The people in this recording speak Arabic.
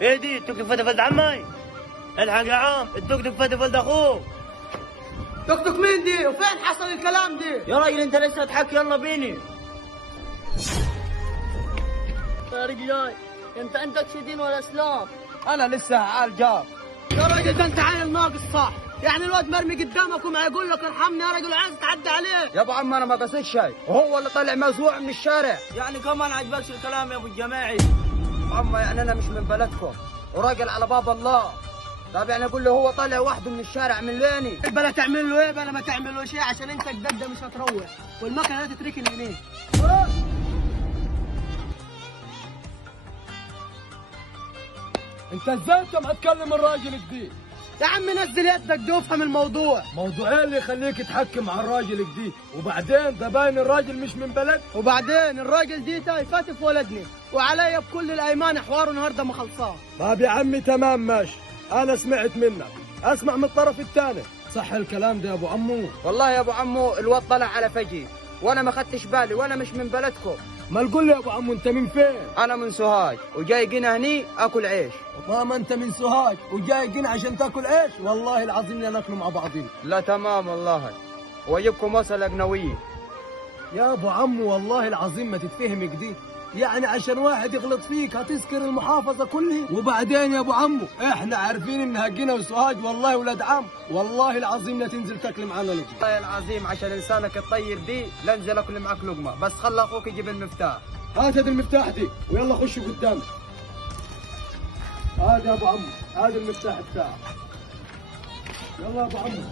ايه دي التوك توك فتى ولد عمي؟ الحق يا عم التوك توك فتى ولد اخوه. توك توك مين دي وفين حصل الكلام دي؟ يا راجل انت لسه تحكي يلا بيني. طارق جاي، انت عندك شدين ولا اسلام؟ انا لسه عال جار. يا راجل ده انت عيل ناقص صح، يعني الواد مرمي قدامك وما يقول لك ارحمني يا راجل وعايز تعدي عليه. يا ابو عم انا ما قصيت شيء وهو اللي طلع مزوع من الشارع. يعني كمان عجبكش الكلام يا ابو الجماعي؟ اما يعني انا مش من بلدكم وراجل على باب الله. طب يعني اقول له هو طالع وحده من الشارع من ليني. بلا تعمل له ايه بلا ما تعمل له شيء عشان انت قدام مش هتروح والمكنه لا تتركن هناك. انت ازاي انت ما تكلم الراجل الجديد؟ يا عم نزل يدك ده وافهم الموضوع. موضوع ايه اللي يخليك تحكم مع الراجل الجديد؟ وبعدين ده باين الراجل مش من بلد. وبعدين الراجل دي فاتف ولدني وعليا بكل الايمان حواره النهارده ما خلصان. طب يا عمي تمام ماشي، انا سمعت منك، اسمع من الطرف الثاني. صح الكلام ده يا ابو عمو؟ والله يا ابو عمو الواد طلع على فجي وانا ما خدتش بالي وانا مش من بلدكم. ما تقول لي يا ابو عمو انت من فين؟ انا من سوهاج وجاي جينا هني اكل عيش. طالما انت من سوهاج وجاي جينا عشان تاكل ايش؟ والله العظيم لا ناكله مع بعضين. لا تمام والله واجيبكم وصل اجنويه. يا ابو عمو والله العظيم ما تتفهم جديد، يعني عشان واحد يغلط فيك هتسكر المحافظة كلها. وبعدين يا ابو عمو احنا عارفين ان هجينا وسوهاج والله ولاد عم، والله العظيم لا تنزل تاكل معانا لقمة. والله العظيم عشان لسانك الطيب دي لا انزل اكل معك لقمه، بس خلى اخوك يجيب المفتاح. هات هذا المفتاح دي ويلا خشوا قدامي. هذا يا ابو عمو هذا المفتاح بتاعك. يلا يا ابو عمو.